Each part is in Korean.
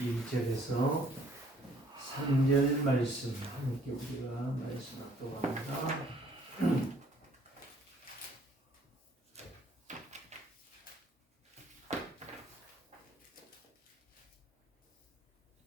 1절에서 3절 말씀 함께 우리가 말씀 합독합니다.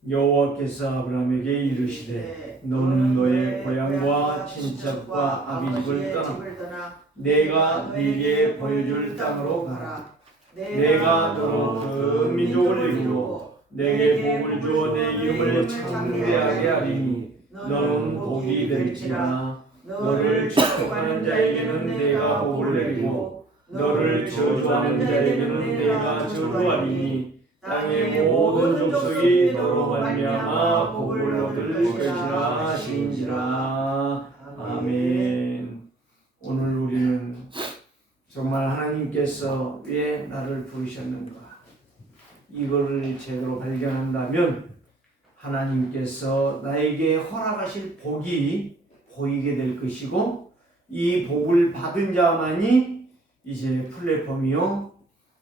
여호와께서 아브라함에게 이르시되 너는 너의 고향과 친척과 아비집을 떠나 내가 네게 보여줄 땅으로 가라. 내가 너로 그 민족을 이루고 내게 복을 주어 내 이름을 창대하게 하리니 너는 복이 될지라. 너를 축복하는 자에게는 내가 복을 내리고 너를 저주하는 자에게는 내가 저주하리니 땅의 모든 족속이 너로 말미암아 복을 얻을 것이라 하신지라. 아멘. 오늘 우리는 정말 하나님께서 왜 나를 부르셨는가, 이거를 제대로 발견한다면 하나님께서 나에게 허락하실 복이 보이게 될 것이고, 이 복을 받은 자만이 이제 플랫폼이요,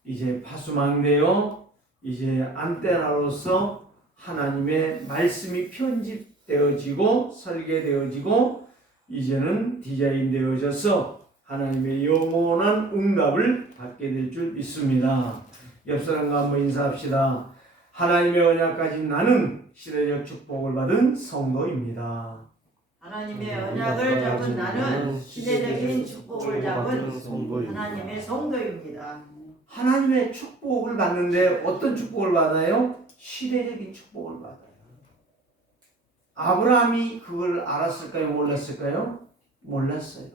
이제 파수망대요, 이제 안테나로서 하나님의 말씀이 편집되어지고 설계되어지고 이제는 디자인되어져서 하나님의 영원한 응답을 받게 될 줄 믿습니다. 옆 사람과 한번 인사합시다. 하나님의 언약 가진 나는 시대적 축복을 받은 성도입니다. 하나님의 언약을 잡은 나는 시대적인 축복을 잡은 하나님의 성도입니다. 하나님의 축복을 받는데 어떤 축복을 받아요? 시대적인 축복을 받아요. 아브라함이 그걸 알았을까요? 몰랐을까요? 몰랐어요.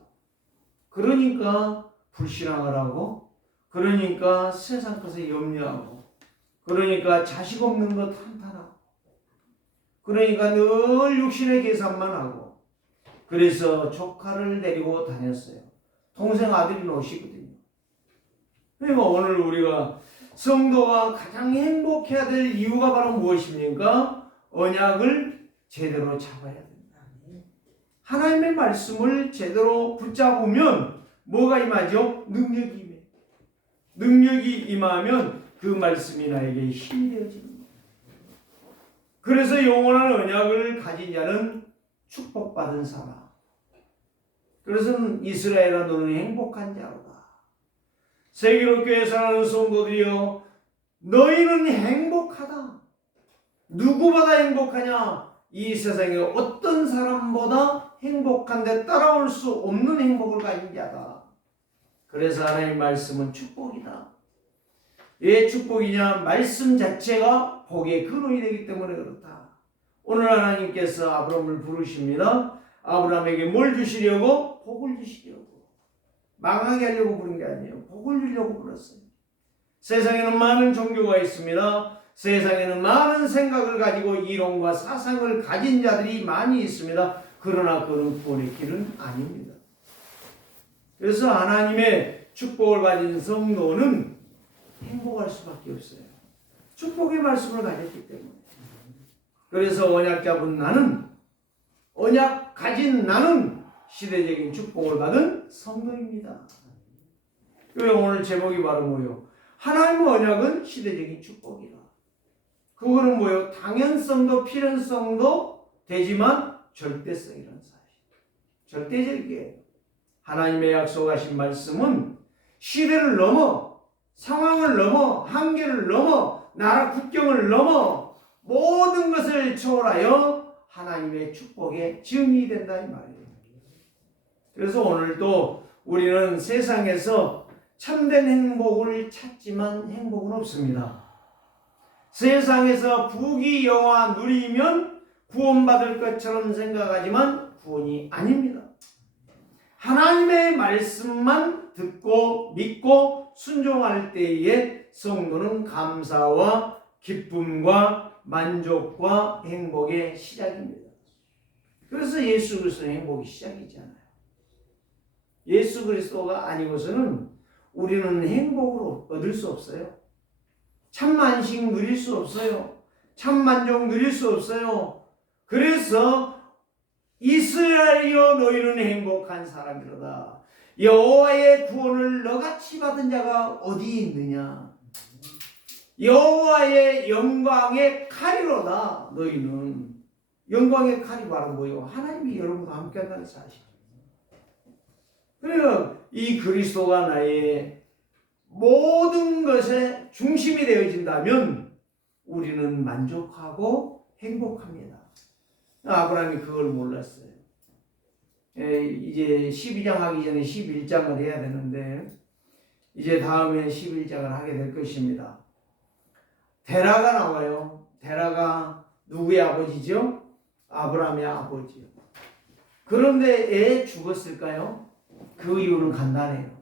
그러니까 불신앙을 하고, 그러니까 세상 것에 염려하고, 그러니까 자식 없는 것 한탄하고, 그러니까 늘 육신의 계산만 하고, 그래서 조카를 데리고 다녔어요. 동생 아들이 노시거든요. 그러니까 오늘 우리가 성도가 가장 행복해야 될 이유가 바로 무엇입니까? 언약을 제대로 잡아야 된다. 하나님의 말씀을 제대로 붙잡으면 뭐가 임하죠? 능력이 임해요. 능력이 임하면 그 말씀이 나에게 힘이 되어지는 거예요. 그래서 영원한 언약을 가진 자는 축복받은 사람. 그래서 이스라엘아 너는 행복한 자로다. 세계로 교회 사랑하는 성도들이여, 너희는 행복하다. 누구보다 행복하냐? 이 세상에 어떤 사람보다 행복한데 따라올 수 없는 행복을 가진 자다. 그래서 하나님 말씀은 축복이다. 왜 축복이냐? 말씀 자체가 복의 근원이 되기 때문에 그렇다. 오늘 하나님께서 아브라함을 부르십니다. 아브라함에게 뭘 주시려고? 복을 주시려고. 망하게 하려고 부른 게 아니에요. 복을 주려고 불렀어요. 세상에는 많은 종교가 있습니다. 세상에는 많은 생각을 가지고 이론과 사상을 가진 자들이 많이 있습니다. 그러나 그는 구원의 길은 아닙니다. 그래서 하나님의 축복을 가진 성도는 행복할 수밖에 없어요. 축복의 말씀을 가졌기 때문에. 그래서 언약 잡은 나는, 언약 가진 나는 시대적인 축복을 받은 성도입니다. 오늘 제목이 바로 뭐예요? 하나님의 언약은 시대적인 축복이다. 그거는 뭐예요? 당연성도 필연성도 되지만 절대성이라는 사실. 절대적이에요. 하나님의 약속하신 말씀은 시대를 넘어, 상황을 넘어, 한계를 넘어, 나라 국경을 넘어 모든 것을 초월하여 하나님의 축복의 증인이 된다 이 말이에요. 그래서 오늘도 우리는 세상에서 참된 행복을 찾지만 행복은 없습니다. 세상에서 부귀영화 누리면 구원받을 것처럼 생각하지만 구원이 아닙니다. 하나님의 말씀만 듣고 믿고 순종할 때에 성도는 감사와 기쁨과 만족과 행복의 시작입니다. 그래서 예수 그리스도의 행복이 시작이잖아요. 예수 그리스도가 아니고서는 우리는 행복을 얻을 수 없어요. 참 안식 누릴 수 없어요. 참 만족 누릴 수 없어요. 그래서 이스라엘이여 너희는 행복한 사람이로다. 여호와의 구원을 너같이 받은 자가 어디 있느냐? 여호와의 영광의 칼이로다. 너희는 영광의 칼이 바로 뭐예요? 하나님이 여러분과 함께한다는 사실. 그러니까 이 그리스도가 나의 모든 것의 중심이 되어진다면 우리는 만족하고 행복합니다. 아브라함이 그걸 몰랐어요. 이제 12장 하기 전에 11장을 해야 되는데 이제 다음에 11장을 하게 될 것입니다. 데라가 나와요. 데라가 누구의 아버지죠? 아브라함의 아버지요. 그런데 애 죽었을까요? 그 이유는 간단해요.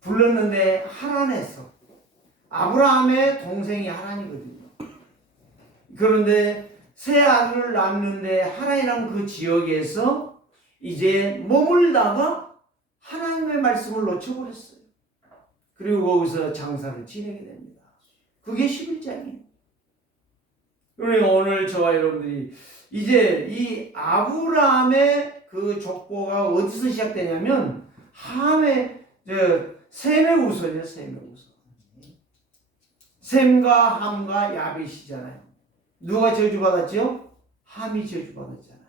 불렀는데 하란에서. 아브라함의 동생이 하란이거든요. 그런데 새 아들을 낳는데 하란이라는 그 지역에서 이제 머물다가 하나님의 말씀을 놓쳐버렸어요. 그리고 거기서 장사를 지내게 됩니다. 그게 11장이에요. 그러니까 오늘 저와 여러분들이 이제 이 아브라함의 그 족보가 어디서 시작되냐면 함의 셈의 우선이에요. 셈의 우선. 셈과 함과 야벳이잖아요. 누가 저주받았죠? 함이 저주받았잖아요.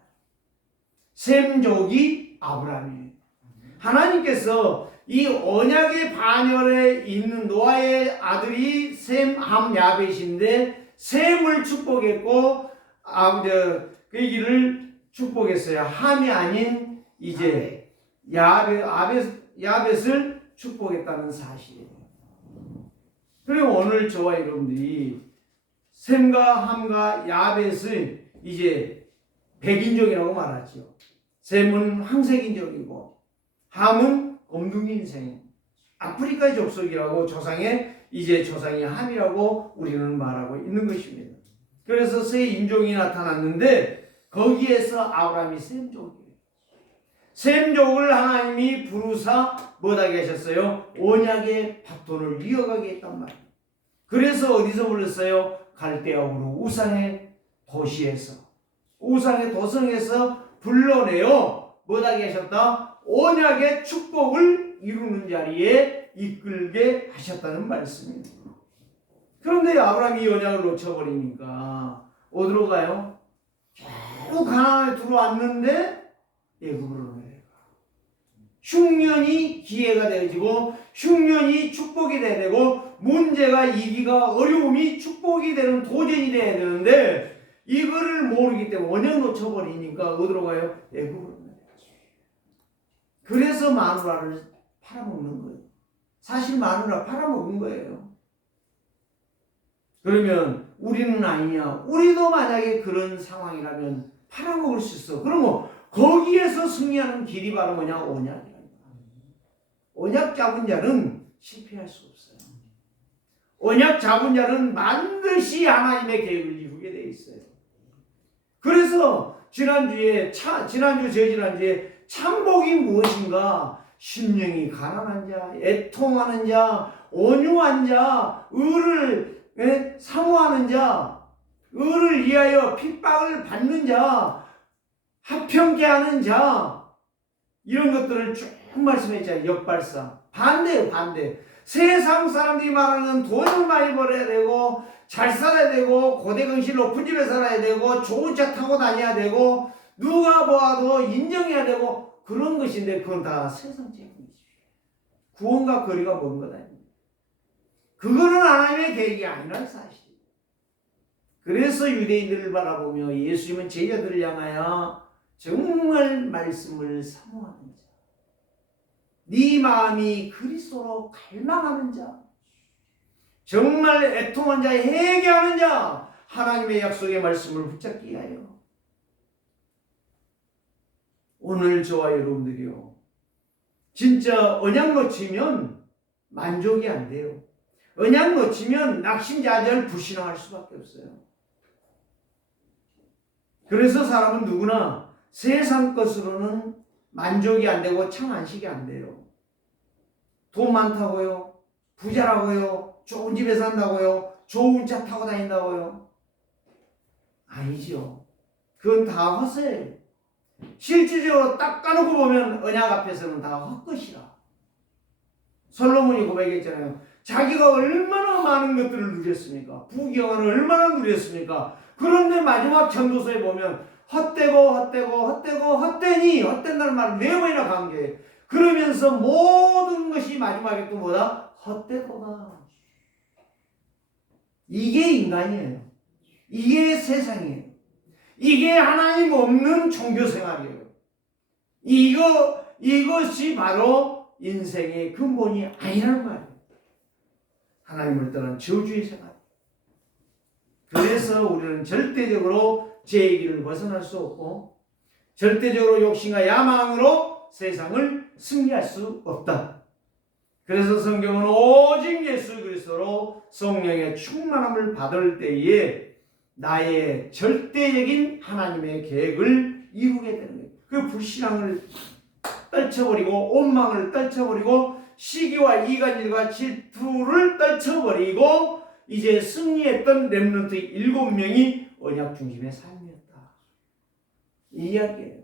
셈족이 아브라함이에요. 하나님께서 이 언약의 반열에 있는 노아의 아들이 셈, 함, 야벳인데 셈을 축복했고 그 길을 축복했어요. 함이 아닌 이제 야벳을 축복했다는 사실이에요. 그리고 오늘 저와 여러분들이 셈과 함과 야벳을 이제 백인족이라고 말하죠. 셈은 황색인종이고 함은 검둥이인생, 아프리카의 족속이라고 조상이 함이라고 우리는 말하고 있는 것입니다. 그래서 새 인종이 나타났는데 거기에서 아브라함이 셈족이에요. 셈족을 하나님이 부르사 뭐하게 하셨어요? 언약의 바톤을 이어가게 했단 말이에요. 그래서 어디서 불렀어요? 갈대아우르 우상의 도시에서, 우상의 도성에서 불러내어 뭐하게 하셨다? 언약의 축복을 이루는 자리에 이끌게 하셨다는 말씀입니다. 그런데 아브라함이 이 언약을 놓쳐버리니까 어디로 가요? 쭉 가나안에 들어왔는데 애굽으로 내려가. 흉년이 기회가 되어지고 흉년이 축복이 돼야 되고 문제가 이기가 어려움이 축복이 되는 도전이 돼야 되는데 이거를 모르기 때문에 언약 놓쳐버리니까 어디로 가요? 애굽으로. 그래서 마누라를 팔아먹는 거예요. 사실 마누라 팔아먹은 거예요. 그러면 우리는 아니냐? 우리도 만약에 그런 상황이라면 팔아먹을 수 있어. 그러면 거기에서 승리하는 길이 바로 뭐냐? 언약이라는 거야. 언약 잡은 자는 실패할 수 없어요. 언약 잡은 자는 반드시 하나님의 계획을 이루게 돼 있어요. 그래서 지난주에 저지난주에 참복이 무엇인가? 심령이 가난한 자, 애통하는 자, 온유한 자, 의를 사모하는 자, 의를 위하여 핍박을 받는 자, 합평케 하는 자, 이런 것들을 쭉 말씀했잖아요. 역발상. 반대예요, 반대. 세상 사람들이 말하는 돈을 많이 벌어야 되고 잘 살아야 되고 고대경실 높은 집에 살아야 되고 좋은 차 타고 다녀야 되고 누가 보아도 인정해야 되고 그런 것인데 그건 다 세상적인 것이죠. 구원과 거리가 먼 것 아닙니다. 그거는 하나님의 계획이 아니라는 사실이에요. 그래서 유대인들을 바라보며 예수님은 제자들을 향하여 정말 말씀을 사모하는 자, 네 마음이 그리스도로 갈망하는 자, 정말 애통한 자, 회개하는 자, 하나님의 약속의 말씀을 붙잡기 위하여 오늘 저와 여러분들이요, 진짜 언약 놓치면 만족이 안 돼요. 언약 놓치면 낙심자절 불신앙할 수밖에 없어요. 그래서 사람은 누구나 세상 것으로는 만족이 안 되고 참 안식이 안 돼요. 돈 많다고요? 부자라고요? 좋은 집에 산다고요? 좋은 차 타고 다닌다고요? 아니죠. 그건 다 허세예요. 실질적으로 딱 까놓고 보면 언약 앞에서는 다 헛것이라. 솔로몬이 고백했잖아요. 자기가 얼마나 많은 것들을 누렸습니까? 부귀영화를 얼마나 누렸습니까? 그런데 마지막 전도서에 보면 헛되니 헛된다는 말을 네 번이나 강조해요. 그러면서 모든 것이 마지막에 또 뭐다? 헛되도다. 이게 인간이에요. 이게 세상이에요. 이게 하나님 없는 종교생활이에요. 이것이 바로 인생의 근본이 아니라는 말이에요. 하나님을 떠난 저주의 생활. 그래서 우리는 절대적으로 죄의 길을 벗어날 수 없고 절대적으로 욕심과 야망으로 세상을 승리할 수 없다. 그래서 성경은 오직 예수 그리스도로 성령의 충만함을 받을 때에 나의 절대적인 하나님의 계획을 이루게 되는 거예요. 그 불신앙을 떨쳐버리고 원망을 떨쳐버리고 시기와 이간질과 질투를 떨쳐버리고 이제 승리했던 렘넌트 7명이 언약 중심의 삶이었다. 이 이야기예요.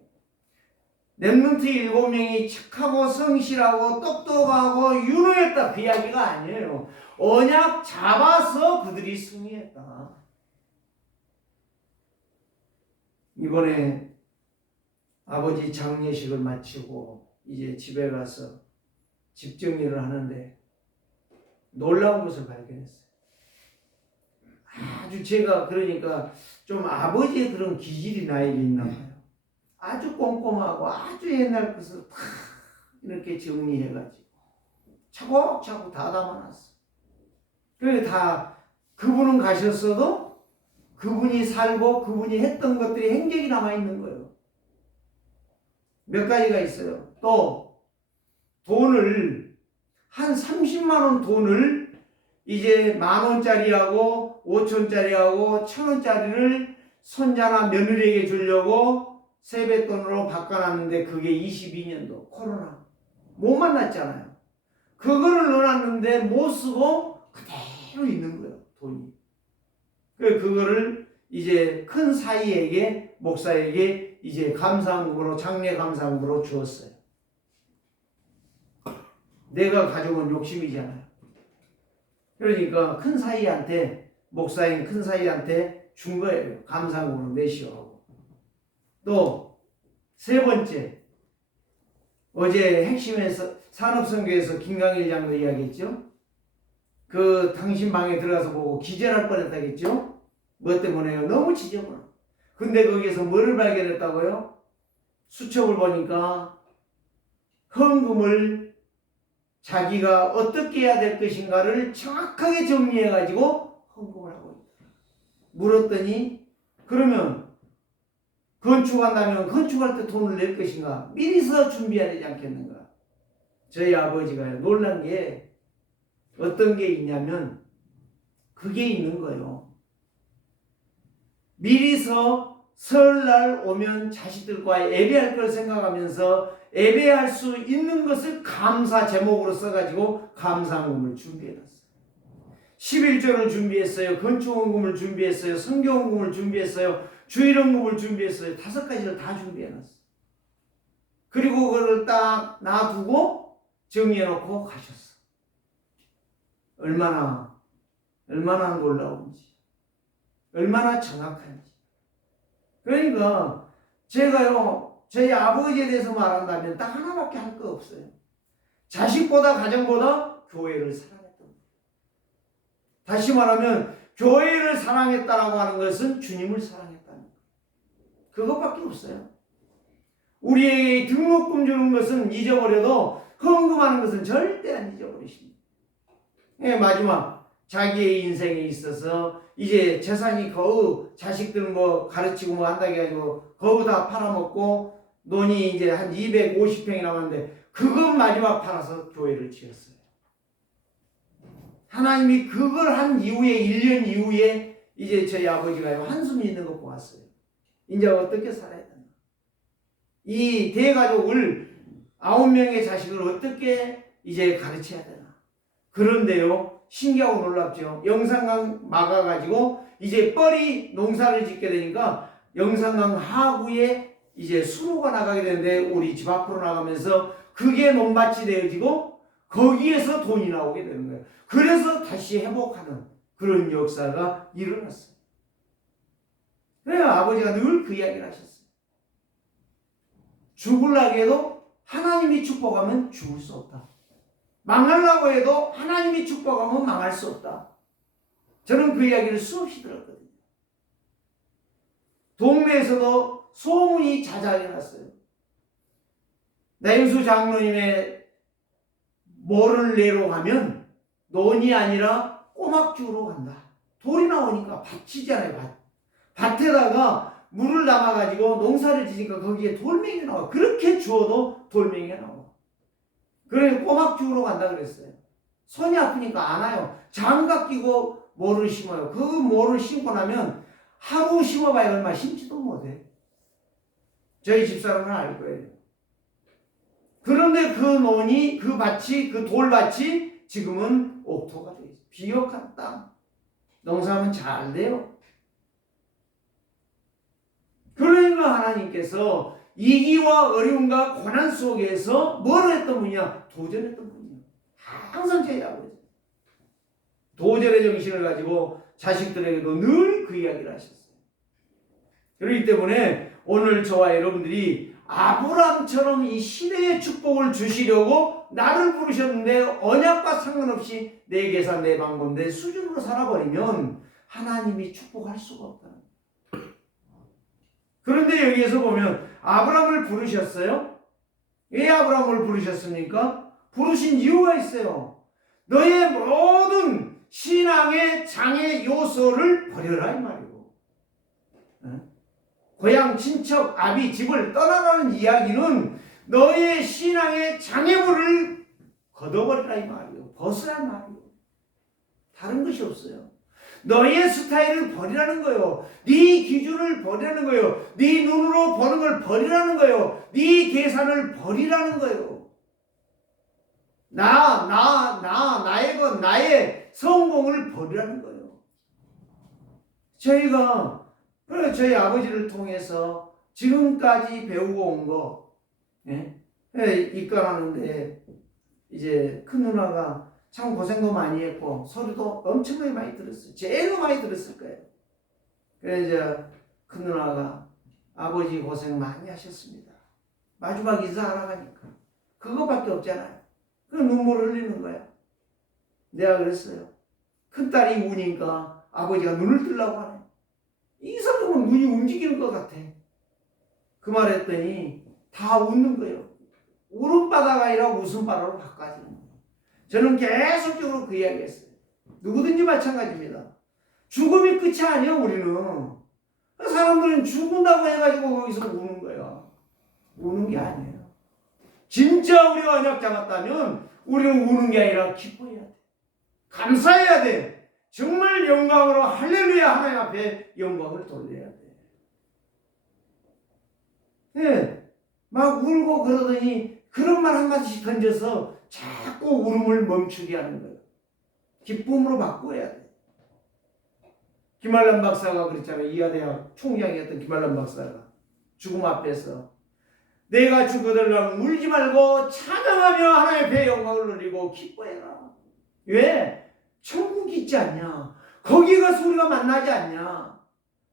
렘넌트 7명이 착하고 성실하고 똑똑하고 유능했다 그 이야기가 아니에요. 언약 잡아서 그들이 승리했다. 이번에 아버지 장례식을 마치고 이제 집에 가서 집 정리를 하는데 놀라운 것을 발견했어요. 아주 제가 그러니까 좀 아버지의 그런 기질이 나에게 있나 봐요. 아주 꼼꼼하고 아주 옛날 것을 다 이렇게 정리해가지고 차곡차곡 다 담아놨어. 그래 다 그분은 가셨어도 그분이 살고 그분이 했던 것들이 행적이 남아있는 거예요. 몇 가지가 있어요. 또 돈을 한 30만 원 돈을 이제 10,000원짜리하고 5,000원짜리하고 1,000원짜리를 손자나 며느리에게 주려고 세뱃돈으로 바꿔놨는데 그게 22년도 코로나 못 만났잖아요. 그거를 넣어놨는데 못 쓰고 그대로 있는 거예요. 돈이. 그거를 이제 큰 사이에게 목사에게 이제 감사함으로 장례 감사함으로 주었어요. 내가 가져온 욕심이잖아요. 그러니까 큰 사이한테 목사인 큰 사이한테 준 거예요. 감사함으로 내시오. 또 세 번째 어제 핵심에서 산업선교에서 김강일 장로 이야기했죠. 그 당신 방에 들어가서 보고 기절할 뻔했다겠죠. 뭐 때문에요? 너무 지저분해. 근데 거기에서 뭐를 발견했다고요? 수첩을 보니까 헌금을 자기가 어떻게 해야 될 것인가를 정확하게 정리해가지고 헌금을 하고 있다. 물었더니 그러면 건축한다면 건축할 때 돈을 낼 것인가? 미리서 준비해야 되지 않겠는가? 저희 아버지가 놀란 게 어떤 게 있냐면 그게 있는 거예요. 미리서 설날 오면 자식들과 예배할 걸 생각하면서 예배할 수 있는 것을 감사 제목으로 써가지고 감사헌금을 준비해놨어요. 11조를 준비했어요. 건축헌금을 준비했어요. 성경헌금을 준비했어요. 주일헌금을 준비했어요. 5가지를 다 준비해놨어요. 그리고 그걸 딱 놔두고 정리해놓고 가셨어. 얼마나 놀라운지, 얼마나 정확한지. 그러니까 제가요, 저희 아버지에 대해서 말한다면 딱 하나밖에 할 거 없어요. 자식보다 가정보다 교회를 사랑했던 거예요. 다시 말하면 교회를 사랑했다라고 하는 것은 주님을 사랑했다는 거예요. 그것밖에 없어요. 우리에게 등록금 주는 것은 잊어버려도 헌금하는 것은 절대 안 잊어버리십니다. 예, 마지막 자기의 인생에 있어서 이제 재산이 거의 자식들 뭐 가르치고 뭐 한다고 해가지고 거의 다 팔아먹고 돈이 이제 한 250평이 남았는데 그것 마지막 팔아서 교회를 지었어요. 하나님이 그걸 한 이후에 1년 이후에 이제 저희 아버지가 한숨이 있는 거 보았어요. 이제 어떻게 살아야 되나. 이 대가족을 9명의 자식을 어떻게 이제 가르쳐야 되나. 그런데요, 신기하고 놀랍죠. 영산강 막아가지고 이제 뻘이 농사를 짓게 되니까 영산강 하구에 이제 수로가 나가게 되는데 우리 집 앞으로 나가면서 그게 논밭이 되어지고 거기에서 돈이 나오게 되는 거예요. 그래서 다시 회복하는 그런 역사가 일어났어요. 그래서 아버지가 늘 그 이야기를 하셨어요. 죽으려고 해도 하나님이 축복하면 죽을 수 없다. 망하려고 해도 하나님이 축복하면 망할 수 없다. 저는 그 이야기를 수없이 들었거든요. 동네에서도 소문이 자자하게 났어요. 나윤수 장로님의 모를 내러 가면 논이 아니라 꼬막주로 간다. 돌이 나오니까 밭이잖아요. 밭에다가 물을 담아가지고 농사를 지니까 거기에 돌멩이가 나와. 그렇게 주워도 돌멩이가 나와. 그래서 꼬막주로 간다 그랬어요. 손이 아프니까 안 와요. 장갑 끼고 모를 심어요. 그 모를 심고 나면 하루 심어봐야 얼마 심지도 못해. 저희 집사람은 알 거예요. 그런데 그 논이, 그 밭이, 그 돌밭이 지금은 옥토가 돼 있어요. 비옥한 땅. 농사하면 잘 돼요. 그러니까 하나님께서 위기와 어려움과 고난 속에서 뭘 했던 분이냐? 도전했던 분이에요. 항상 저희 아버지. 도전의 정신을 가지고 자식들에게도 늘 그 이야기를 하셨어요. 그렇기 때문에 오늘 저와 여러분들이 아브라함처럼 이 시대의 축복을 주시려고 나를 부르셨는데 언약과 상관없이 내 계산, 내 방법, 내 수준으로 살아버리면 하나님이 축복할 수가 없다. 그런데 여기에서 보면 아브라함을 부르셨어요? 왜 아브라함을 부르셨습니까? 부르신 이유가 있어요. 너의 모든 신앙의 장애 요소를 버려라 이 말이고. 고향, 친척, 아비, 집을 떠나라는 이야기는 너의 신앙의 장애물을 걷어버리라 이 말이에요. 벗으라 이 말이에요. 다른 것이 없어요. 너의 스타일을 버리라는 거예요. 네 기준을 버리라는 거예요. 네 눈으로 보는 걸 버리라는 거예요. 네 계산을 버리라는 거예요. 나의 것, 나의 성공을 버리라는 거예요. 저희가 저희 아버지를 통해서 지금까지 배우고 온 거, 입관하는데 이제 큰 누나가 참 고생도 많이 했고 소리도 엄청나게 많이 들었어요. 제일 많이 들었을 거예요. 그래서 이제 큰 누나가 아버지 고생 많이 하셨습니다. 마지막 인사하러 가니까 그거밖에 없잖아요. 그 눈물을 흘리는 거야. 내가 그랬어요. 큰딸이 우니까 아버지가 눈을 뜨려고 하네. 이상하면 눈이 움직이는 것 같아. 그 말 했더니 다 웃는 거예요. 울음바다가 아니라 웃음바다로 바꿔지는 거예요. 저는 계속적으로 그 이야기 했어요. 누구든지 마찬가지입니다. 죽음이 끝이 아니야, 우리는. 사람들은 죽는다고 해가지고 거기서 우는 거야. 우는 게 아니에요. 진짜 우리가 언약 잡았다면 우리는 우는 게 아니라 기뻐해야 돼. 감사해야 돼. 정말 영광으로 할렐루야 하나님 앞에 영광을 돌려야 돼. 네, 막 울고 그러더니 그런 말 한마디씩 던져서 자꾸 울음을 멈추게 하는 거예요. 기쁨으로 바꿔야 돼. 김한란 박사가 그랬잖아요. 이하대학 총장이었던 김한란 박사가 죽음 앞에서 내가 죽어들라면 울지 말고 찬양하며 하나님 앞에 영광을 누리고 기뻐해라. 왜? 천국이 있지 않냐? 거기 가서 우리가 만나지 않냐?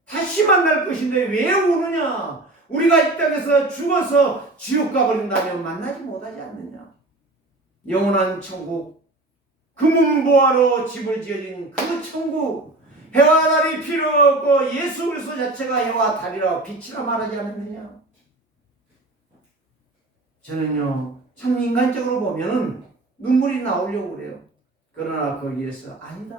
다시 만날 것인데 왜 우느냐? 우리가 이 땅에서 죽어서 지옥 가버린다면 만나지 못하지 않느냐? 영원한 천국, 금은보화로 집을 지어진 그 천국, 해와 달이 필요 없고 예수 그리스도 자체가 해와 달이라 빛이라 말하지 않았느냐? 저는요, 참 인간적으로 보면은 눈물이 나오려고 그래요. 그러나 거기에서 아니다.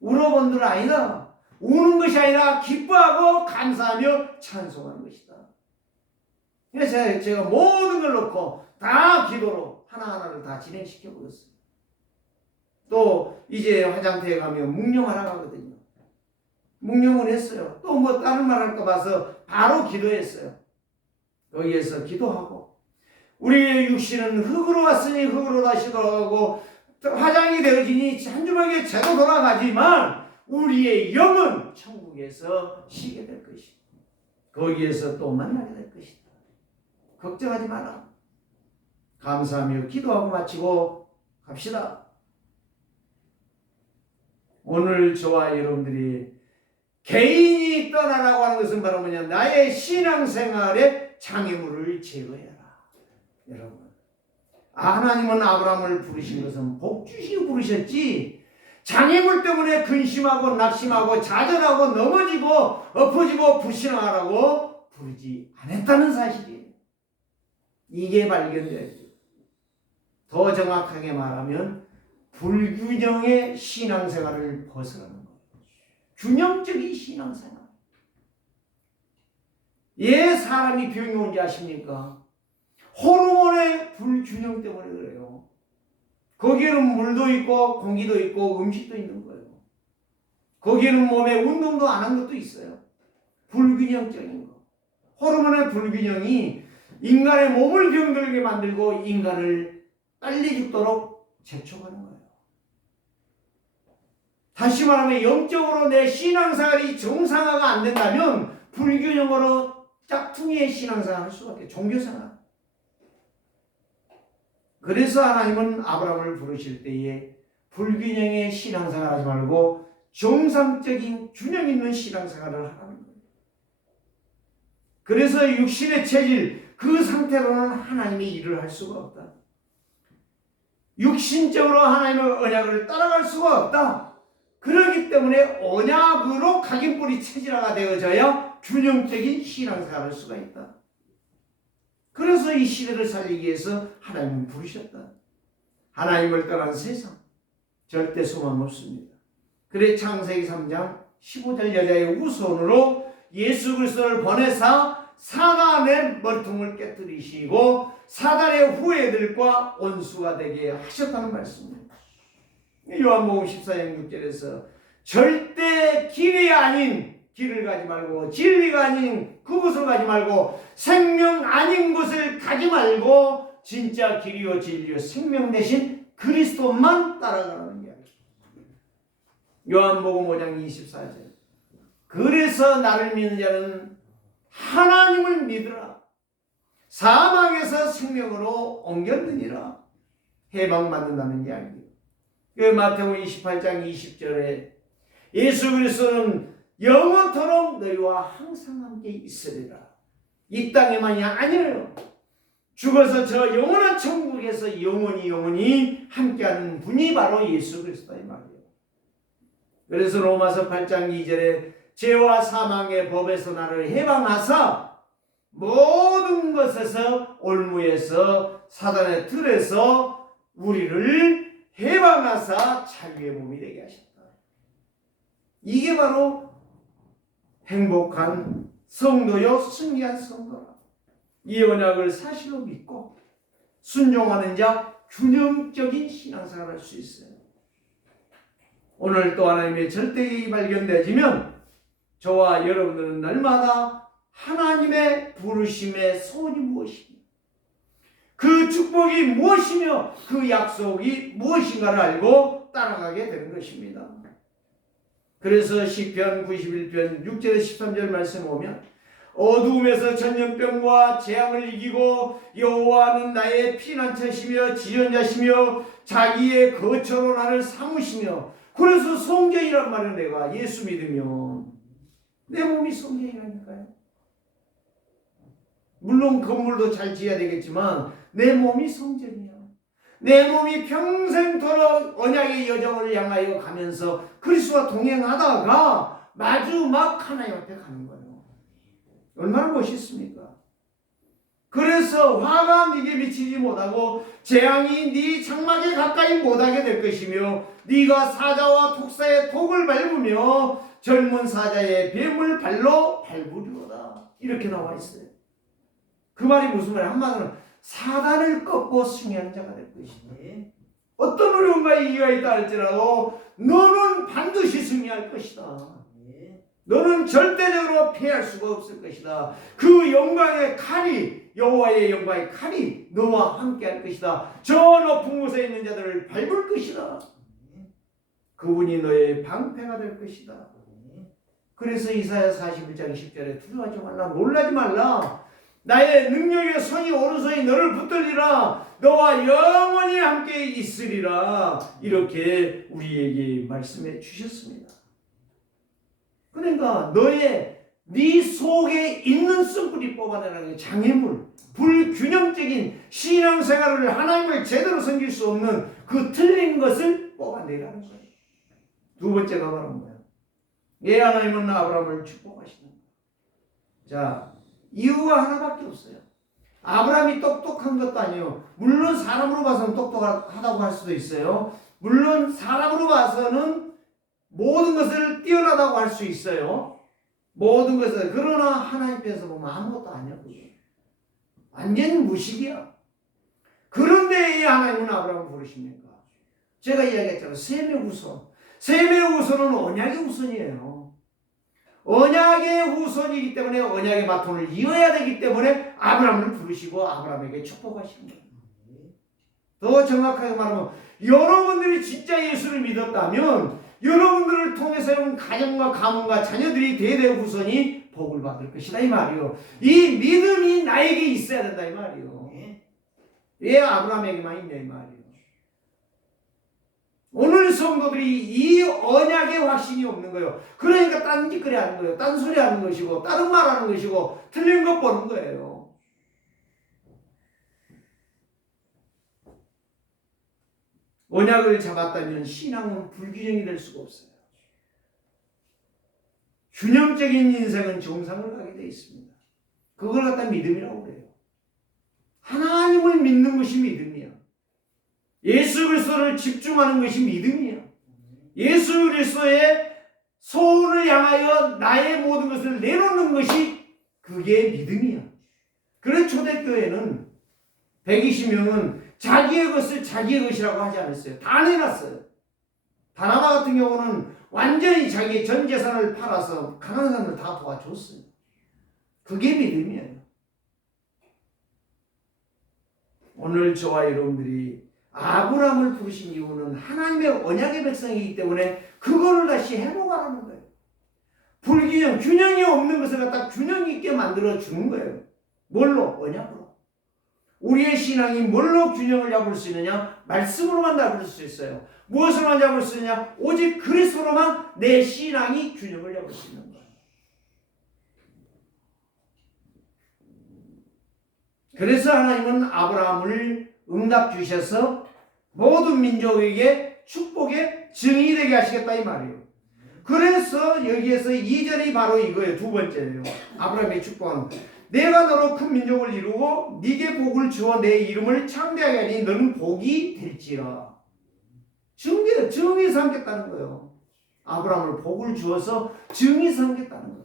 울어본들 아니다. 우는 것이 아니라 기뻐하고 감사하며 찬송하는 것이다. 그래서 제가 모든 걸 놓고 다 기도로 하나하나를 다 진행시켜 버렸어요. 또 이제 화장터에 가면 묵념하러 가거든요. 묵념을 했어요. 또 뭐 다른 말 할까 봐서 바로 기도했어요. 거기에서 기도하고 우리의 육신은 흙으로 왔으니 흙으로 다시 돌아가고 화장이 되어지니 한 주먹에 재로 돌아가지만 우리의 영은 천국에서 쉬게 될 것이다. 거기에서 또 만나게 될 것이다. 걱정하지 마라. 감사하며 기도하고 마치고 갑시다. 오늘 저와 여러분들이 개인이 떠나라고 하는 것은 바로 뭐냐? 나의 신앙생활의 장애물을 제거해라. 여러분, 하나님은 아브라함을 부르신 것은 복 주시고 부르셨지, 장애물 때문에 근심하고 낙심하고 좌절하고 넘어지고 엎어지고 불신앙하라고 부르지 않았다는 사실이에요. 이게 발견돼야죠. 더 정확하게 말하면 불균형의 신앙생활을 벗어나는 거예요. 균형적인 신앙생활. 왜 사람이 병이 온지 아십니까? 호르몬의 불균형 때문에 그래요. 거기에는 물도 있고 공기도 있고 음식도 있는 거예요. 거기에는 몸에 운동도 안 한 것도 있어요. 불균형적인 거. 호르몬의 불균형이 인간의 몸을 병들게 만들고 인간을 빨리 죽도록 재촉하는 거예요. 다시 말하면 영적으로 내 신앙생활이 정상화가 안 된다면 불균형으로 짝퉁이의 신앙생활을 할 수밖에, 종교생활. 그래서 하나님은 아브라함을 부르실 때에 불균형의 신앙생활 하지 말고 정상적인 균형 있는 신앙생활을 하라는 거예요. 그래서 육신의 체질, 그 상태로는 하나님이 일을 할 수가 없다. 육신적으로 하나님의 언약을 따라갈 수가 없다. 그렇기 때문에 언약으로 각인뿌리 체질화가 되어져야 균형적인 신앙생활을 할 수가 있다. 그래서 이 시대를 살리기 위해서 하나님은 부르셨다. 하나님을 떠난 세상 절대 소망 없습니다. 그래 창세기 3장 15절 여자의 후손으로 예수 그리스도를 보내사 사단의 머리통을 깨뜨리시고 사단의 후예들과 원수가 되게 하셨다는 말씀입니다. 요한복음 14장 6절에서 절대 길이 아닌 길을 가지 말고 진리가 아닌 그곳을 가지 말고 생명 아닌 곳을 가지 말고 진짜 길이요 진리요 생명 대신 그리스도만 따라가라는 이야기. 요한복음 5장 24절. 그래서 나를 믿는 자는 하나님을 믿으라. 사망에서 생명으로 옮겼느니라. 해방받는다는 이야기. 그 마태복음 28장 20절에 예수 그리스도는 영원토록 너희와 항상 함께 있으리라. 이 땅에만이 아니에요. 죽어서 저 영원한 천국에서 영원히 함께하는 분이 바로 예수 그리스도의 말이에요. 그래서 로마서 8장 2절에 죄와 사망의 법에서 나를 해방하사 모든 것에서 올무에서 사단의 틀에서 우리를 해방하사 자유의 몸이 되게 하셨다. 이게 바로 행복한 성도요 승리한 성도라. 이 언약을 사실로 믿고 순종하는 자 균형적인 신앙생활을 할 수 있어요. 오늘 또 하나님의 절대계획이 발견되지면 저와 여러분들은 날마다 하나님의 부르심의 소원이 무엇이며 그 축복이 무엇이며 그 약속이 무엇인가를 알고 따라가게 되는 것입니다. 그래서 시편 91편 6절에 13절 말씀 보면 어두움에서 전염병과 재앙을 이기고 여호와는 나의 피난처시며 지존자시며 자기의 거처로 나를 삼으시며. 그래서 성전이란 말은 내가 예수 믿으면 내 몸이 성전이라니까요. 물론 건물도 잘 지어야 되겠지만 내 몸이 성전이야. 내 몸이 평생토록 언약의 여정을 향하여 가면서 그리스도와 동행하다가 마지막 하나님 앞에 가는 거예요. 얼마나 멋있습니까? 그래서 화가 네게 미치지 못하고 재앙이 네 장막에 가까이 못하게 될 것이며 네가 사자와 독사의 독을 밟으며 젊은 사자의 뱀을 발로 밟으리로다. 이렇게 나와 있어요. 그 말이 무슨 말이야? 한마디로 사단을 꺾고 승리하는 자가 될 것이다. 어떤 어려움과 이기가 있다 할지라도 너는 반드시 승리할 것이다. 너는 절대적으로 피할 수가 없을 것이다. 그 영광의 칼이, 여호와의 영광의 칼이 너와 함께 할 것이다. 저 높은 곳에 있는 자들을 밟을 것이다. 그분이 너의 방패가 될 것이다. 그래서 이사야 41장 10절에 두려워하지 말라, 놀라지 말라. 나의 능력의 손이 오른손이 너를 붙들리라. 너와 영원히 함께 있으리라 이렇게 우리에게 말씀해 주셨습니다. 그러니까 네 속에 있는 쓴뿌리 뽑아내라는 장애물, 불균형적인 신앙생활을 하나님을 제대로 섬길 수 없는 그 틀린 것을 뽑아내라는 거예요. 두 번째가 바로 뭐예요? 예, 하나님은 아브라함을 축복하시는 거예요. 자, 이유가 하나밖에 없어요. 아브라함이 똑똑한 것도 아니에요. 물론 사람으로 봐서는 똑똑하다고 할 수도 있어요. 물론 사람으로 봐서는 모든 것을 뛰어나다고 할 수 있어요. 모든 것을. 그러나 하나님께서 보면 아무것도 아니야. 그게. 완전 무식이야. 그런데 하나님은 아브라함을 부르십니까? 제가 이야기했잖아요. 셈의 후손. 셈의 후손은 언약의 후손이에요. 언약의 후손이기 때문에 언약의 바톤을 이어야 되기 때문에 아브라함을 부르시고 아브라함에게 축복하시는 거예요. 더 정확하게 말하면 여러분들이 진짜 예수를 믿었다면 여러분들을 통해서 온 가정과 가문과 자녀들이 대대 후손이 복을 받을 것이다 이 말이요. 이 믿음이 나에게 있어야 된다 이 말이요. 왜 아브라함에게만 있냐 이 말이요. 오늘 성도들이 이 언약의 확신이 없는 거예요. 그러니까 딴짓거리 하는 거예요. 딴소리 하는 것이고 다른 말 하는 것이고 틀린 것 보는 거예요. 언약을 잡았다면 신앙은 불균형이 될 수가 없어요. 균형적인 인생은 정상을 가게 되어 있습니다. 그걸 갖다 믿음이라고 그래요. 하나님을 믿는 것이 믿음이야. 예수 그리스도를 집중하는 것이 믿음이야. 예수 그리스도의 소원을 향하여 나의 모든 것을 내놓는 것이 그게 믿음이야. 그래서 초대교회는 120명은 자기의 것을 자기의 것이라고 하지 않았어요. 다 내놨어요. 다나바 같은 경우는 완전히 자기의 전 재산을 팔아서 가난한 사람들 다 도와줬어요. 그게 믿음이에요. 오늘 저와 여러분들이 아브라함을 부르신 이유는 하나님의 언약의 백성이기 때문에 그거를 다시 회복하라는 거예요. 불균형, 균형이 없는 것을 갖다 균형 있게 만들어 주는 거예요. 뭘로? 언약으로. 우리의 신앙이 뭘로 균형을 잡을 수 있느냐? 말씀으로만 잡을 수 있어요. 무엇으로만 잡을 수 있느냐? 오직 그리스도로만 내 신앙이 균형을 잡을 수 있는 거예요. 그래서 하나님은 아브라함을 응답 주셔서 모든 민족에게 축복의 증인이 되게 하시겠다 이 말이에요. 그래서 여기에서 2절이 바로 이거예요. 두 번째예요. 아브라함의 축복하는 거. 내가 너로 큰 민족을 이루고 네게 복을 주어 내 이름을 창대하게 하니 너는 복이 될지라. 증이 삼겠다는 거예요. 아브라함을 복을 주어서 증이 삼겠다는 거예요.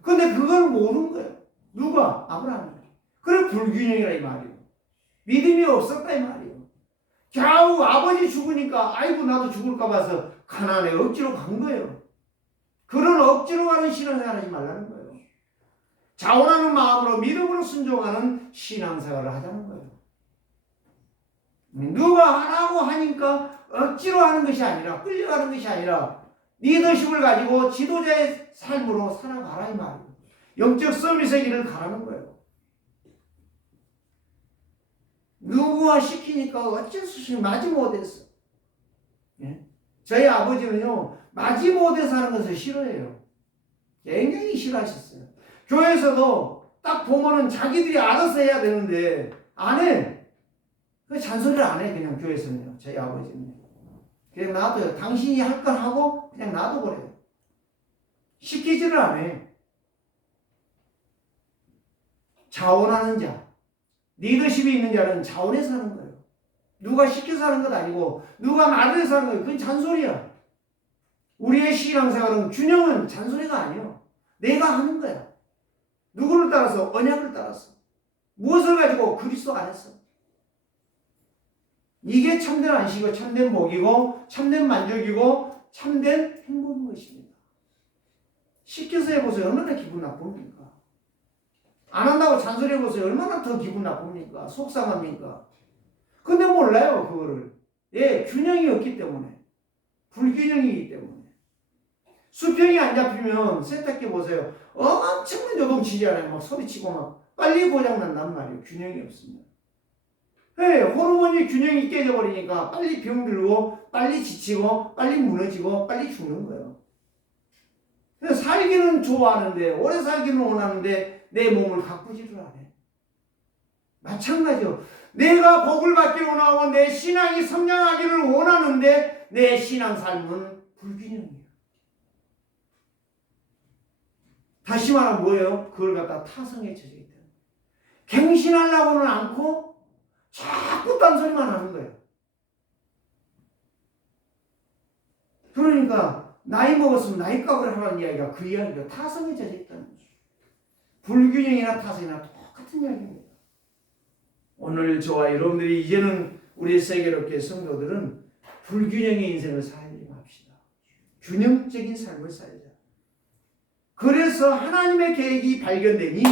근데 그걸 모르는 거예요. 누가? 아브라함이. 그래 불균형이라 이 말이에요. 믿음이 없었다 이 말이에요. 겨우 아버지 죽으니까 아이고 나도 죽을까 봐서 가나안에 억지로 간 거예요. 그런 억지로 가는 신앙생활 하지 말라는 거예요. 자원하는 마음으로 믿음으로 순종하는 신앙생활을 하자는 거예요. 누가 하라고 하니까 억지로 하는 것이 아니라 끌려가는 것이 아니라 리더십을 가지고 지도자의 삶으로 살아가라 이 말이에요. 영적 서비스의 길을 가라는 거예요. 누구와 시키니까 어쩔 수 없이 마지못해서. 예? 저희 아버지는요 마지못해서 하는 것을 싫어해요. 굉장히 싫어하셨어요. 교회에서도 딱 보면은 자기들이 알아서 해야 되는데 안 해. 그 잔소리를 안 해. 그냥 교회에서는요. 저희 아버지는 그냥 놔둬요. 당신이 할 건 하고 그냥 놔둬버려요. 시키지를 안 해. 자원하는 자, 리더십이 있는 자는 자원해서 하는 거예요. 누가 시켜서 하는 것 아니고 누가 말을 해서 하는 거예요. 그건 잔소리야. 우리의 신앙생활은 균형은 잔소리가 아니에요. 내가 하는 거야. 누구를 따라서? 언약을 따라서. 무엇을 가지고? 그리스도 안에서. 이게 참된 안식이고 참된 복이고 참된 만족이고 참된 행복인 것입니다. 시켜서 해보세요. 얼마나 기분 나쁩니까? 안 한다고 잔소리 해보세요. 얼마나 더 기분 나쁩니까? 속상합니까? 근데 몰라요 그거를. 예, 균형이 없기 때문에. 불균형이기 때문에. 수평이 안 잡히면 세탁기 보세요. 엄청난 요동치잖아요. 막 소리치고 막 빨리 고장난단 말이에요. 균형이 없습니다. 네, 호르몬이 균형이 깨져버리니까 빨리 병들고 빨리 지치고 빨리 무너지고 빨리 죽는 거예요. 살기는 좋아하는데 오래 살기는 원하는데 내 몸을 가꾸지를 않아요. 마찬가지요. 내가 복을 받기를 원하고 내 신앙이 성장하기를 원하는데 내 신앙 삶은 불균형이에요. 다시 말하면 뭐예요? 그걸 갖다 타성에 처져 있다. 갱신하려고는 않고 자꾸 딴소리만 하는 거예요. 그러니까 나이 먹었으면 나이값을 하라는 이야기가 그 이야기가 타성에 젖어 있다는 거죠. 불균형이나 타성이나 똑같은 이야기입니다. 오늘 저와 여러분들이 이제는 우리 세계롭게 성도들은 불균형의 인생을 살지 맙시다. 균형적인 삶을 살자. 그래서 하나님의 계획이 발견되니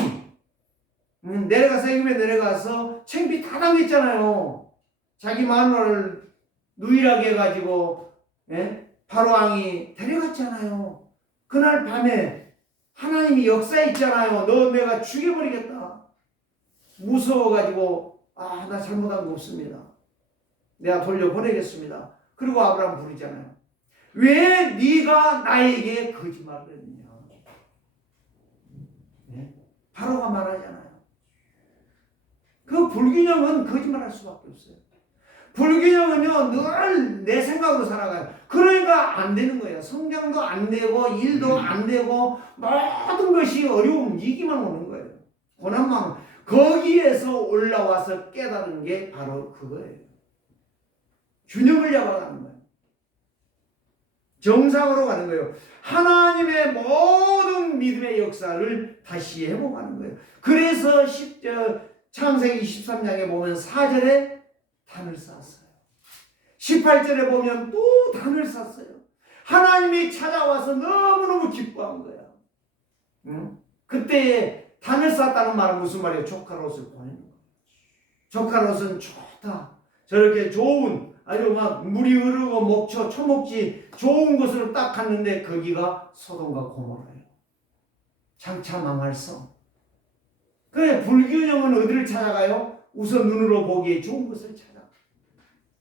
내려가서 애굽에 내려가서 창비 다 당했잖아요. 자기 마누라를 누이라게 해가지고 바로 왕이 데려갔잖아요. 그날 밤에 하나님이 역사했잖아요. 너 내가 죽여버리겠다. 무서워가지고 나 잘못한 거 없습니다. 내가 돌려보내겠습니다. 그리고 아브라함 부르잖아요. 왜 네가 나에게 거짓말을 했느냐. 바로가 말하잖아요. 그 불균형은 거짓말할 수밖에 없어요. 불균형은요 늘 내 생각으로 살아가요. 그러니까 안 되는 거예요. 성장도 안 되고 일도 안 되고 모든 것이 어려움 위기만 오는 거예요. 고난만. 거기에서 올라와서 깨달은 게 바로 그거예요. 균형을 잡아가는 거예요. 정상으로 가는 거예요. 하나님의 모든 믿음의 역사를 다시 회복하는 거예요. 그래서 창세기 13장에 보면 4절에 단을 쌓았어요. 18절에 보면 또 단을 쌓았어요. 하나님이 찾아와서 너무너무 기뻐한 거야. 그때 단을 쌓았다는 말은 무슨 말이에요? 조카롯을 보내는 거예요. 조카롯은 좋다. 저렇게 좋은 아주 막 물이 흐르고 목초, 초목지 좋은 곳을 딱 갔는데 거기가 소돔과 고모라예요. 장차 망할 성. 그래 불균형은 어디를 찾아가요? 우선 눈으로 보기에 좋은 것을 찾아.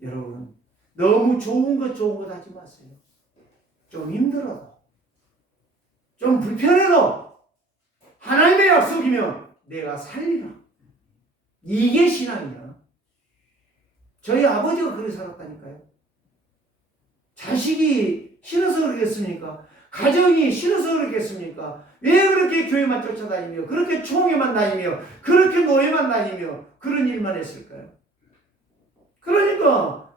여러분 너무 좋은 것 하지 마세요. 좀 힘들어도 좀 불편해도 하나님의 약속이면 내가 살리라. 이게 신앙이야. 저희 아버지가 그렇게 살았다니까요. 자식이 싫어서 그러겠습니까? 가정이 싫어서 그러겠습니까? 왜 그렇게 교회만 쫓아다니며 그렇게 총회만 다니며 그렇게 노예만 다니며 그런 일만 했을까요? 그러니까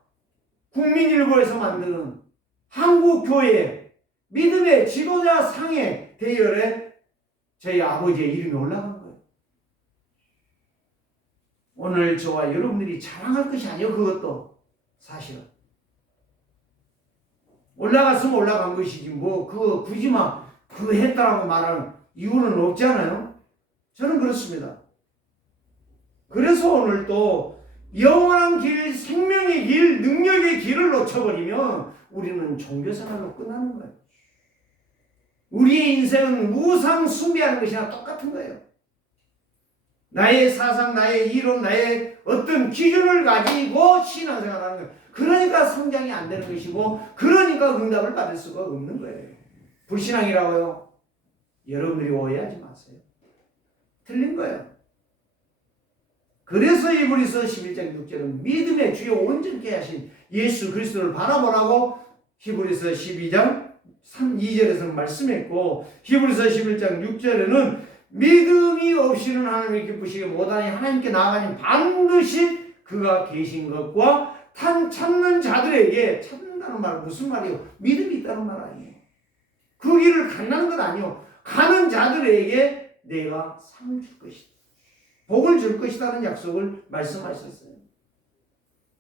국민일보에서 만드는 한국교회 믿음의 지도자 상의 대열에 저희 아버지의 이름이 올라간 거예요. 오늘 저와 여러분들이 자랑할 것이 아니에요. 그것도 사실은 올라갔으면 올라간 것이지 뭐 그거 굳이 막 그거 했다라고 말하는 이유는 없잖아요. 저는 그렇습니다. 그래서 오늘 또 영원한 길, 생명의 길, 능력의 길을 놓쳐버리면 우리는 종교생활로 끝나는 거예요. 우리의 인생은 우상 숭배하는 것이나 똑같은 거예요. 나의 사상, 나의 이론, 나의 어떤 기준을 가지고 신앙생활하는 거예요. 그러니까 성장이 안 되는 것이고 그러니까 응답을 받을 수가 없는 거예요. 불신앙이라고요? 여러분들이 오해하지 마세요. 틀린 거예요. 그래서 히브리서 11장 6절은 믿음의 주요 온전케 하신 예수 그리스도를 바라보라고 히브리서 12장 2절에서는 말씀했고 히브리서 11장 6절에는 믿음이 없이는 하나님을 기쁘시게 못하니 하나님께 나아가니 반드시 그가 계신 것과 찾는 자들에게 찾는다는 말은 무슨 말이에요? 믿음이 있다는 말 아니에요. 그 길을 간다는 건 아니에요. 가는 자들에게 내가 상을 줄 것이다. 복을 줄 것이라는 약속을 말씀하셨어요.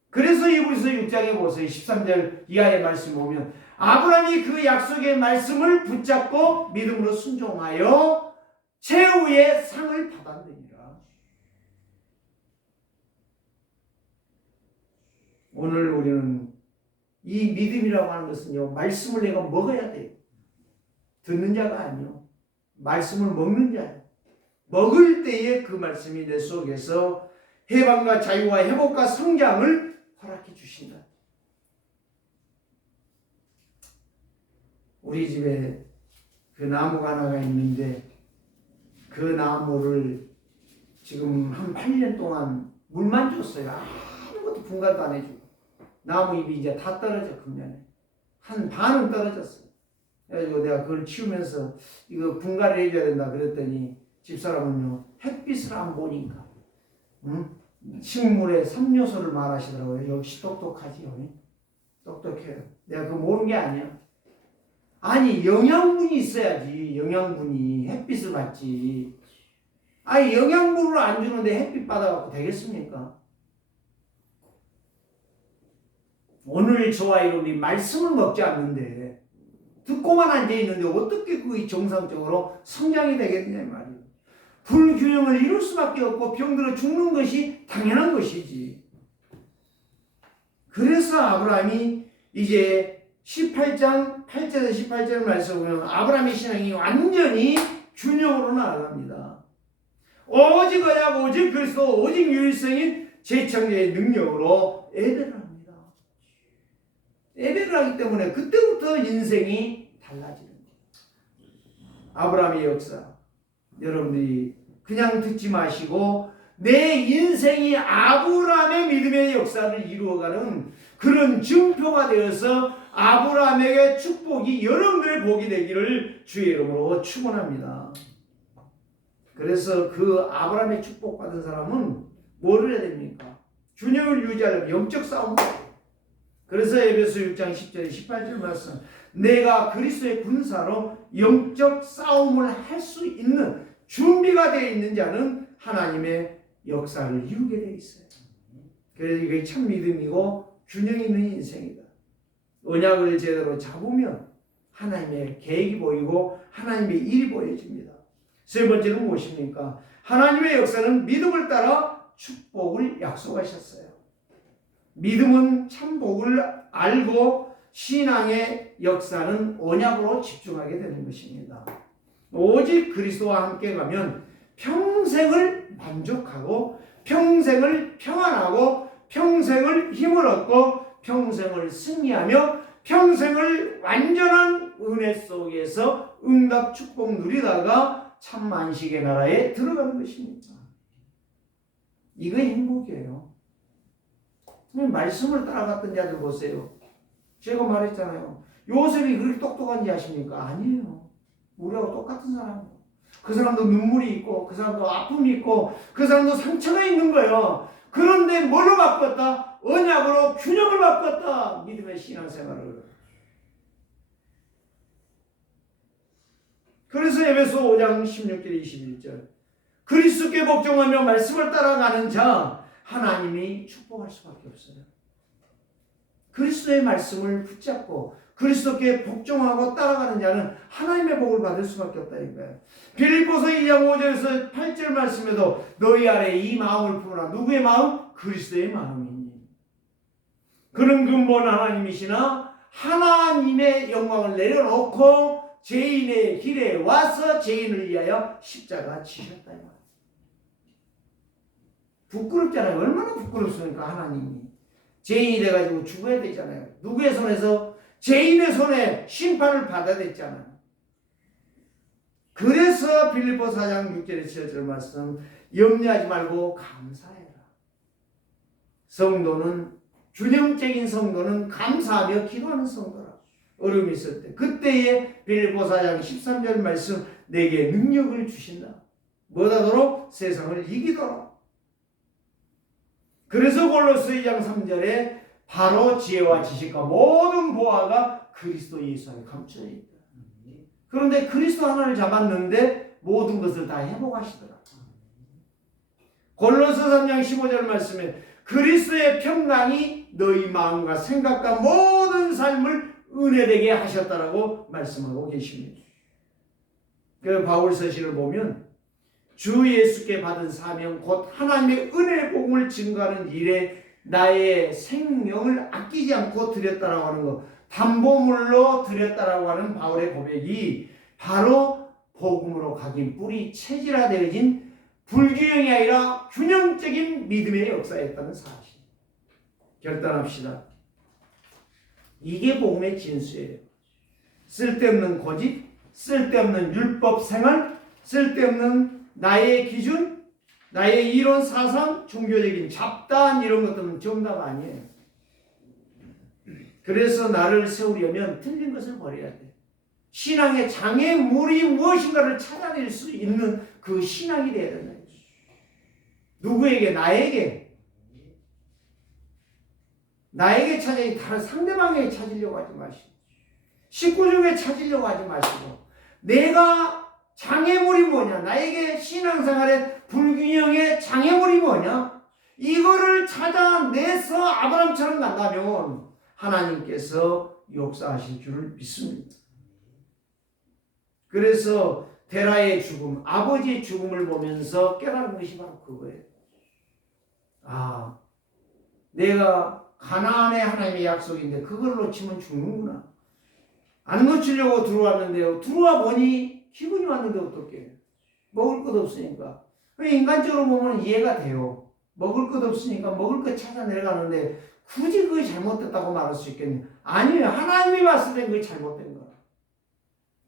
그래서 히브리서 6장에 보세요. 13절 이하의 말씀 보면 아브라함이 그 약속의 말씀을 붙잡고 믿음으로 순종하여 최후의 상을 받았느니라. 오늘 우리는 이 믿음이라고 하는 것은요, 말씀을 내가 먹어야 돼요. 듣는 자가 아니요, 말씀을 먹는 자예요. 먹을 때에 그 말씀이 내 속에서 해방과 자유와 회복과 성장을 허락해 주신다. 우리 집에 그 나무가 하나가 있는데 그 나무를 지금 한 8년 동안 물만 줬어요. 아무것도 분갈도 안 해주고. 나무 잎이 이제 다 떨어져, 금년에. 한 반은 떨어졌어요. 그래가지고 내가 그걸 치우면서 이거 분갈을 해줘야 된다 그랬더니 집사람은요, 햇빛을 안 보니까, 식물의 3요소를 말하시더라고요. 역시 똑똑하지요. 똑똑해요. 내가 그거 모르는 게 아니야. 아니, 영양분이 있어야지. 영양분이 햇빛을 받지. 아니, 영양분을 안 주는데 햇빛 받아갖고 되겠습니까? 오늘 저와 여러분이 말씀을 먹지 않는데 듣고만 앉아있는데 어떻게 그게 정상적으로 성장이 되겠냐 말이에요. 불균형을 이룰 수밖에 없고 병들어 죽는 것이 당연한 것이지. 그래서 아브라함이 이제 18장 8절에서 18절 말씀 보면 아브라함의 신앙이 완전히 균형으로 나아갑니다. 오직 언약, 오직 그리스도, 오직 유일성인 제창자의 능력으로 예배를 합니다. 예배를 하기 때문에 그때부터 인생이 달라지는 거예요. 아브라함의 역사, 여러분들이 그냥 듣지 마시고 내 인생이 아브라함의 믿음의 역사를 이루어가는 그런 증표가 되어서 아브라함에게 축복이 여러분들의 복이 되기를 주의 이름으로 축원합니다. 그래서 그 아브라함의 축복받은 사람은 뭐를 해야 됩니까? 균형을 유지하려면 영적 싸움. 그래서 에베소 6장 10절 18절 말씀, 내가 그리스도의 군사로 영적 싸움을 할 수 있는 준비가 되어 있는 자는 하나님의 역사를 이루게 되어 있어요. 그래서 이게 참 믿음이고 균형 있는 인생이다. 언약을 제대로 잡으면 하나님의 계획이 보이고 하나님의 일이 보여집니다. 세 번째는 무엇입니까? 하나님의 역사는 믿음을 따라 축복을 약속하셨어요. 믿음은 참 복을 알고 신앙의 역사는 언약으로 집중하게 되는 것입니다. 오직 그리스도와 함께 가면 평생을 만족하고 평생을 평안하고 평생을 힘을 얻고 평생을 승리하며 평생을 완전한 은혜 속에서 응답 축복 누리다가 참만식의 나라에 들어가는 것입니다. 이거 행복이에요. 말씀을 따라갔던 자들 보세요. 제가 말했잖아요. 요셉이 그렇게 똑똑한지 아십니까? 아니에요. 우리하고 똑같은 사람이에요. 그 사람도 눈물이 있고 그 사람도 아픔이 있고 그 사람도 상처가 있는 거예요. 그런데 뭘로 바꿨다? 언약으로 균형을 바꿨다. 믿음의 신앙생활을. 그래서 에베소 5장 16절 21절 그리스도께 복종하며 말씀을 따라가는 자 하나님이 축복할 수밖에 없어요. 그리스도의 말씀을 붙잡고 그리스도께 복종하고 따라가는 자는 하나님의 복을 받을 수밖에 없다니까요. 빌립보서 2장 5절에서 8절 말씀에도 너희 아래 이 마음을 품으라. 누구의 마음? 그리스도의 마음이니. 그런 근본 하나님이시나 하나님의 영광을 내려놓고 죄인의 길에 와서 죄인을 위하여 십자가 지셨다. 부끄럽잖아요. 얼마나 부끄럽습니까? 하나님이. 죄인이 돼가지고 죽어야 되잖아요. 누구의 손에서? 죄인의 손에 심판을 받아야 됐잖아요. 그래서 빌립보 4장 6절에 7절 말씀 염려하지 말고 감사해라. 성도는 균형적인 성도는 감사하며 기도하는 성도라. 어려움이 있을 때 그때에 빌립보 4장 13절 말씀 내게 능력을 주신다. 뭐하도록? 세상을 이기도록. 그래서 골로새 2장 3절에 바로 지혜와 지식과 모든 보화가 그리스도 예수 안에 감춰져 있다. 그런데 그리스도 하나를 잡았는데 모든 것을 다 회복하시더라. 골로새 3장 15절 말씀에 그리스도의 평강이 너희 마음과 생각과 모든 삶을 은혜되게 하셨다라고 말씀하고 계십니다. 그 바울 서신을 보면 주 예수께 받은 사명 곧 하나님의 은혜의 복음을 증거하는 일에 나의 생명을 아끼지 않고 드렸다라고 하는 것, 담보물로 드렸다라고 하는 바울의 고백이 바로 복음으로 각인 뿌리 체질화되어진 불균형이 아니라 균형적인 믿음의 역사였다는 사실. 결단합시다. 이게 복음의 진수예요. 쓸데없는 고집, 쓸데없는 율법 생활, 쓸데없는 나의 기준, 나의 이론 사상, 종교적인 잡다한 이런 것들은 정답 아니에요. 그래서 나를 세우려면 틀린 것을 버려야 돼. 신앙의 장애물이 무엇인가를 찾아낼 수 있는 그 신앙이 되어야 된다. 누구에게? 나에게 찾아야 다른 상대방에게 찾으려고 하지 마시고, 식구 중에 찾으려고 하지 마시고, 내가 장애물이 뭐냐, 나에게 신앙생활의 불균형의 장애물이 뭐냐, 이거를 찾아내서 아브라함처럼 간다면 하나님께서 역사하실 줄을 믿습니다. 그래서 데라의 죽음, 아버지의 죽음을 보면서 깨달은 것이 바로 그거예요. 아, 내가 가나안의 하나님의 약속인데 그걸 놓치면 죽는구나. 안 놓치려고 들어왔는데요. 들어와 보니 기분이 왔는데 어떡해. 먹을 것 없으니까. 인간적으로 보면 이해가 돼요. 먹을 것 없으니까 먹을 것 찾아 내려가는데 굳이 그게 잘못됐다고 말할 수 있겠냐. 아니에요. 하나님이 봤을 때 그게 잘못된 거야.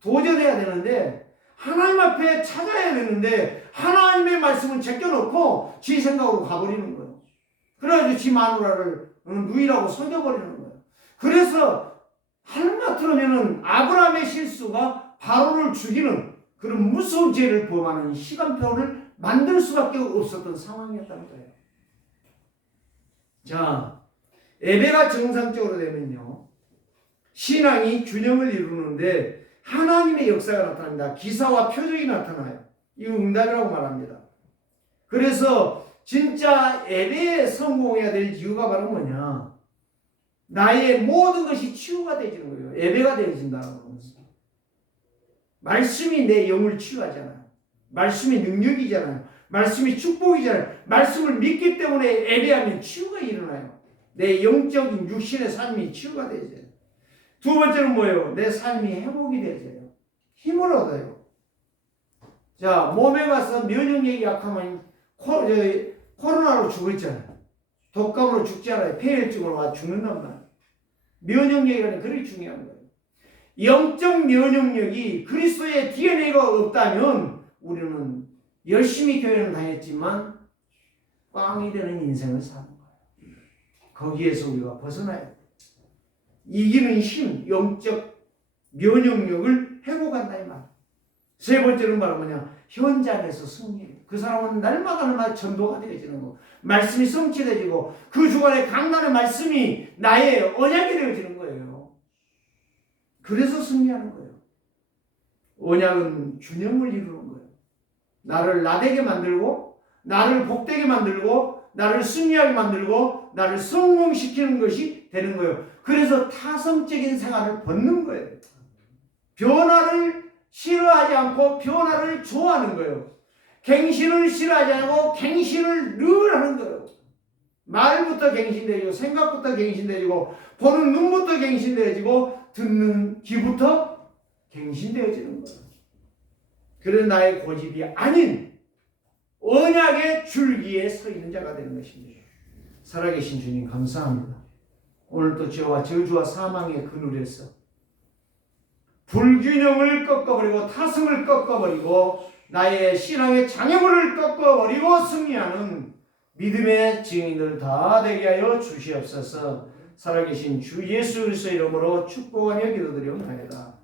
도전해야 되는데 하나님 앞에 찾아야 되는데 하나님의 말씀은 제껴놓고 지 생각으로 가버리는 거예요. 그래가지고 지 마누라를 누이라고 속여버리는 거예요. 그래서 한마디로는 아브라함의 실수가 바로를 죽이는 그런 무서운 죄를 범하는 시간표를 만들 수밖에 없었던 상황이었다는 거예요. 자, 예배가 정상적으로 되면요, 신앙이 균형을 이루는데 하나님의 역사가 나타납니다. 기사와 표적이 나타나요. 이거 응답이라고 말합니다. 그래서 진짜 예배에 성공해야 될 이유가 바로 뭐냐? 나의 모든 것이 치유가 되지는 거예요. 예배가 되어진다는 거죠. 말씀이 내 영을 치유하잖아요. 말씀이 능력이잖아요. 말씀이 축복이잖아요. 말씀을 믿기 때문에 예배하면 치유가 일어나요. 내 영적인 육신의 삶이 치유가 되죠. 두 번째는 뭐예요? 내 삶이 회복이 되죠. 힘을 얻어요. 자, 몸에 가서 면역력이 약하면 코로나로 죽었잖아요. 독감으로 죽지 않아요. 폐혈증으로 와 죽는단 말이에요. 면역력이라는 게 그렇게 중요한 거예요. 영적 면역력이 그리스도의 DNA가 없다면 우리는 열심히 교회는 다녔지만 꽝이 되는 인생을 사는 거예요. 거기에서 우리가 벗어나야 돼요. 이기는 힘, 영적 면역력을 회복한다 이 말. 세 번째는 바로 뭐냐? 현장에서 승리해요. 그 사람은 날마다 전도가 되어지는 거. 말씀이 성취되어지고 그 주간에 강단의 말씀이 나의 언약이 되어지는 거예요. 그래서 승리하는 거예요. 언약은 균형을 이루는 거예요. 나를 나되게 만들고 나를 복되게 만들고 나를 승리하게 만들고 나를 성공시키는 것이 되는 거예요. 그래서 타성적인 생활을 벗는 거예요. 변화를 싫어하지 않고 변화를 좋아하는 거예요. 갱신을 싫어하지 않고 갱신을 늘 하는 거예요. 말부터 갱신되고 생각부터 갱신되고 보는 눈부터 갱신되어지고 듣는 귀부터 갱신되어지는 거예요. 그런 나의 고집이 아닌 언약의 줄기에 서 있는 자가 되는 것입니다. 살아계신 주님 감사합니다. 오늘도 죄와 저주와 사망의 그늘에서 불균형을 꺾어버리고 타성을 꺾어버리고 나의 신앙의 장애물을 꺾어버리고 승리하는 믿음의 증인들 다 되게 하여 주시옵소서. 살아계신 주 예수 그리스도의 이름으로 축복하며 기도드리옵나이다.